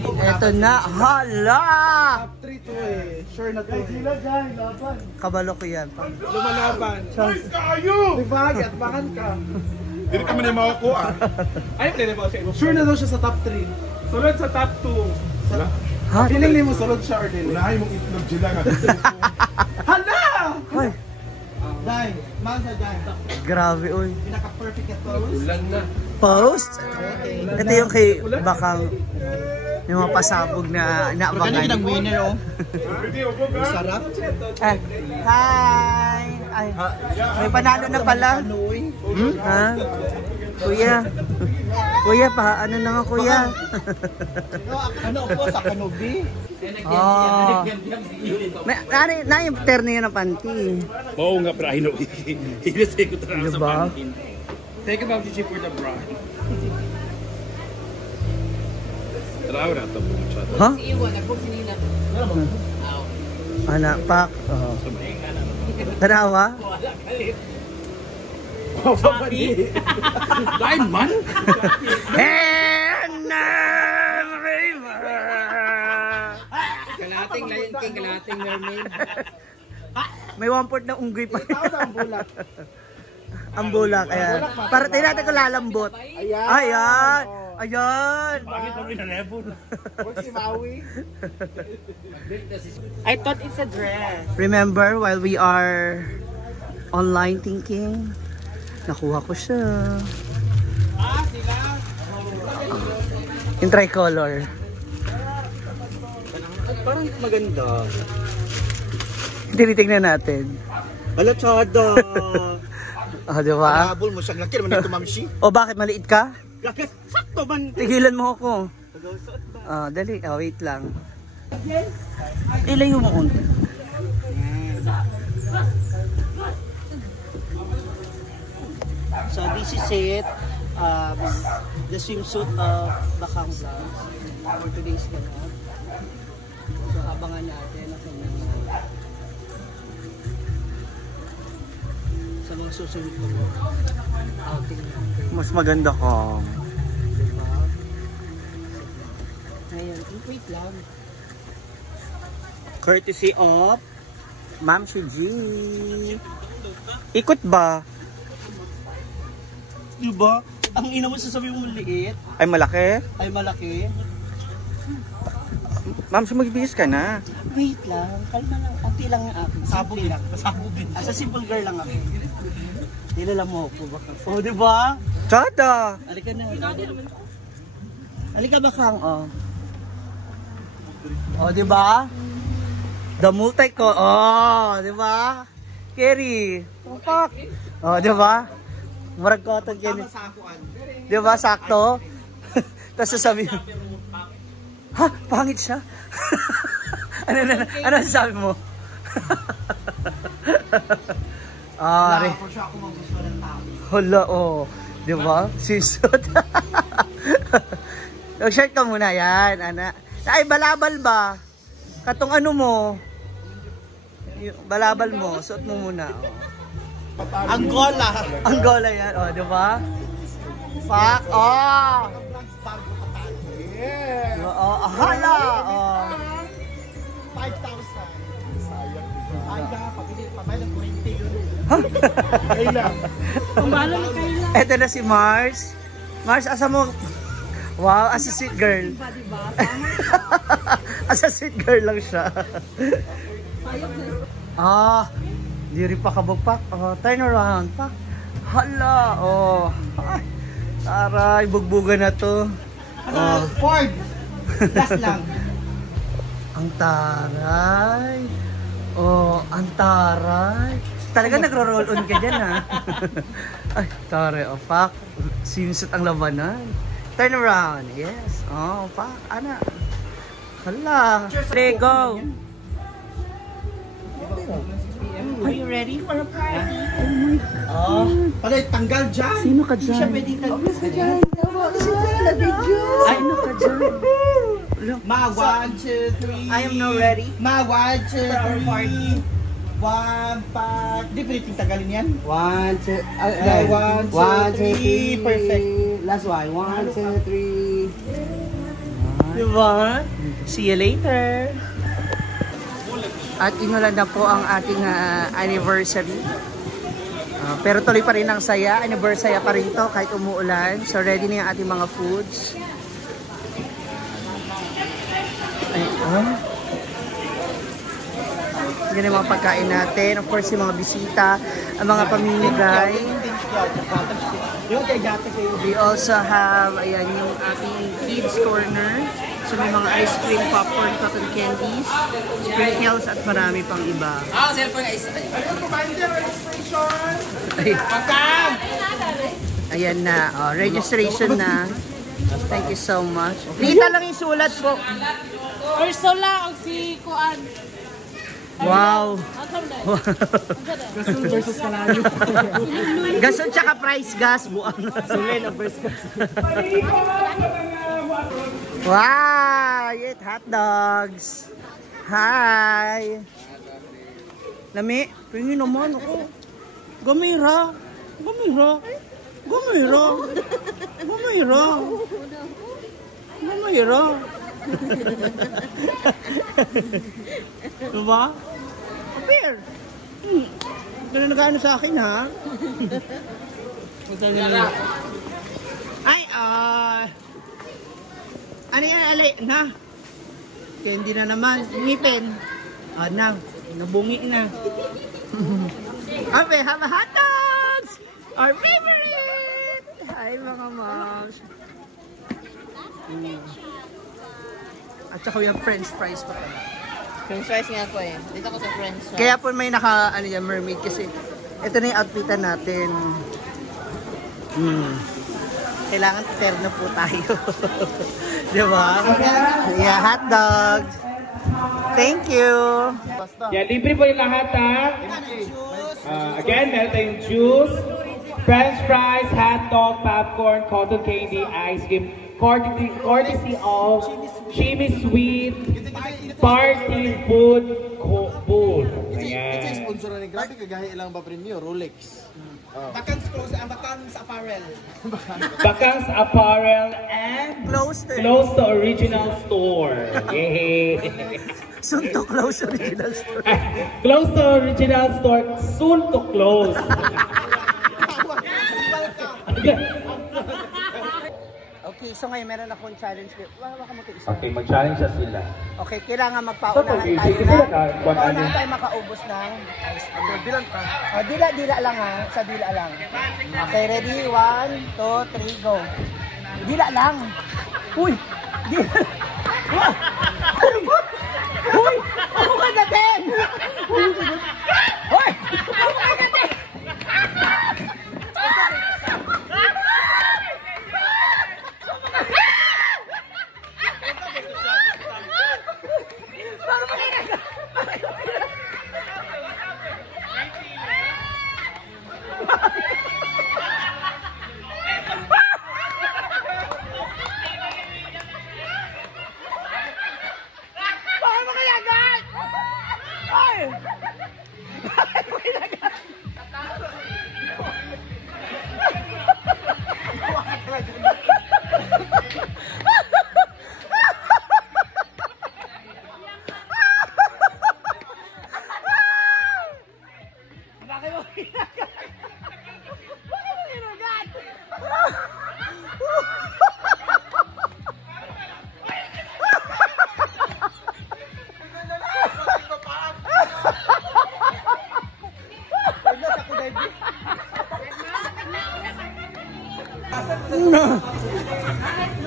Eto na. Hala! Top 3 to eh. Sure na to. Kabalo ko yan. Lumalaban. Boys kayo! Diba? Gatbangan ka. Hindi kami na makukuha. Ay, pwede ba siya? Sure na daw siya sa top 3. Sulod sa top 2. Ha? Piling mo sulod siya or dili? Unahin mong itlog sila nga. Hala! Hoy, Dai, masa dai. grabe oy. Pinaka-perfect na toast. Ulan na. Post? Ito yung kay Bakang yung mga pasabog na inaabangan. Kanina winner oh. Sarap. Ay, hi! Ay, may panalo na pala. Hmm? Ha? Kuya. Kuya, pa ano na nga kuya? Ano po sa Kanobi? Oh. Na yung terno yun ng panty. Oo nga, pero I know. Hinasay ko talaga sa Diba? pantin. Take a back for the bride. Taraw na ito po siya. Ha? Anak, pak. Oh. Tarawa? Dahil man? Kalating Lion King, kalating mermaid. May 1/4 na unggoy pa. Ang bulak. Ang bulak, ayan. Para tayo natin ko lalambot. Ayan. Ayan. Bakit kami na level? Huwag si Maui. I thought it's a dress. Remember, while we are online thinking, nakuha ko siya. Yung tricolor. Parang maganda. Tinitingnan natin. Hala, tsada. Oh, di ba? Habol mo siyang laki naman ito, mamsi. O bakit maliit ka? Laki, sakto man. Tigilan mo ako. Dali. Wait lang. Ilayo mo konti. So this is it. The swimsuit of Bakang Vlogs for today's vlog. So abangan natin ang kanyang sa mga susunod ko outing natin. Mas maganda ka. Diba? Ngayon, wait lang. Courtesy of Ma'am Shiji. Ikot ba? Diba? Ang ina mo sasabihin mo liit. Ay malaki? Ay malaki. Ma'am, magbihis ka na. Wait lang, kalma lang. Kunti lang yung akin. Sabog lang. Sabog din. As a simple girl lang ako. Nilala mo ako baka. Oh, di ba? Chada! Halika na. Halika Bakang, oh. Oh, di ba? The multi ko. Oh, di ba? Kerry. Fuck. Oh, di ba? Marag ko ito yan. Di ba? Sakto? Tapos sasabihin, ha? Pangit siya? ano sabi mo? Hala, oh. Di ba? Sisot. Mag-shirt ka muna yan, ana. Ay, balabal ba? Katong ano mo? Balabal mo. Suot mo muna. Oh. Angola. Angola yan, oh, di ba? Fuck, oh! Yeah. Oh, hala, oh. 5,000. Sayang. Ay, pabili, pabayad ng 20 yun. Kailan? Pumalo na kayo. Eto na si Mars. Mars, asa mo? Wow, as a sweet girl. As a sweet girl lang siya. Di rin pa kabagpak. Turn around, pak. Hala, oh. Ay, taray, bugbugan na to. Ford. Last lang. Ang taray. Oh, ang taray. Talaga nagro-roll on ka dyan, ha? Ay, taray, oh, pak. Swimsuit ang labanan. Turn around, yes. Oh, pak, ana. Hala. Ready, go. Are you ready for a party? Oh, Palay, tanggal dyan. sino ka dyan? Siya pwede tanggal dyan. Ay, ano ka dyan? Ma, 1, 2, 3. I am now ready. Ma, 1, 2, 3. 1, pa. Di pwede tagalin yan. 1, 2, 1, 2, 3. Perfect. Last one. 1, 2, 3. Diba? See you later. At inulan na po ang ating anniversary. Pero tuloy pa rin ang saya. Anniversary pa rin ito kahit umuulan. So ready na yung ating mga foods. Yan ang mga pagkain natin. Of course, yung mga bisita, ang mga pamimigay. We also have, ayan, yung ating kids corner. So may mga ice cream, popcorn, cotton candies, sprinkles, at marami pang iba. Ayan na, registration na. Thank you so much. Rita lang yung sulat po. Ursula, og si Kuan. Wow. Gasol versus kalayo. Gasol tsaka price gas. Buang. Sulen ang first gas. Wow! You eat hot dogs. Hi! Lami, pingin naman ako. Gamira. Gamira. Gamira. Gamira. Gamira. Diba? Appear. Ganun nag-ano sa akin, ha? Ay, ano yan, alay? Na? Candy na naman. Ngipin. Na. Nabungi na. Ape, have a hot dogs! Our favorite! Hi, mga moms. At saka yung french fries pa pala. French fries nga po eh. Dito ko sa french fries. Kaya po may naka, ano yan, mermaid kasi ito na yung outfitan natin. Kailangan terno po tayo. Diba? Yeah, hot dogs. Thank you. Yeah, libre po yung lahat ha. Again, meron tayong juice, french fries, hot dog, popcorn, cotton candy, ice cream, courtesy of Chimmy Sweet Party Food Bowl. Ayan. Sponsor ni grabe kagaya ilang ba premium Rolex. Bakans apparel. Bakang's Apparel and Close to original store. Yay! Soon to close original store. Close to original store, soon to close. Okay, so ngayon meron akong challenge. Wala ka mo ito isa. Okay, mag-challenge na sila. Okay, kailangan So, magpaunahan okay, tayo sige na. sila ka, kung ano. Paunahan tayo makaubos ng ice cream. Bilang ka. Dila lang ha. Sa dila lang. Okay, ready? 1, 2, 3, go. Dila lang. Uy! Dila. Uy! Ako ka natin! Uy! Ako ka natin!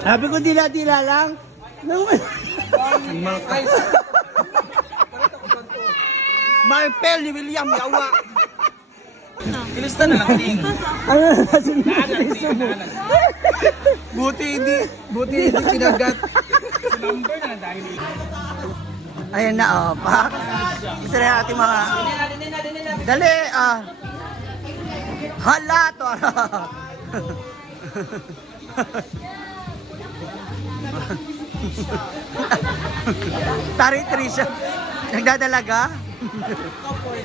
Sabi ko dila-dila lang. Marpel ni William Yawa. Ilista na lang ting. Ano na kasi Buti hindi kinagat. Number na lang dahil. Ayan na, pa. Ito na yung ating mga... Dali, Hala, to. Tari Trisha. Nagdadalaga?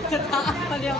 Sa taas pa niya.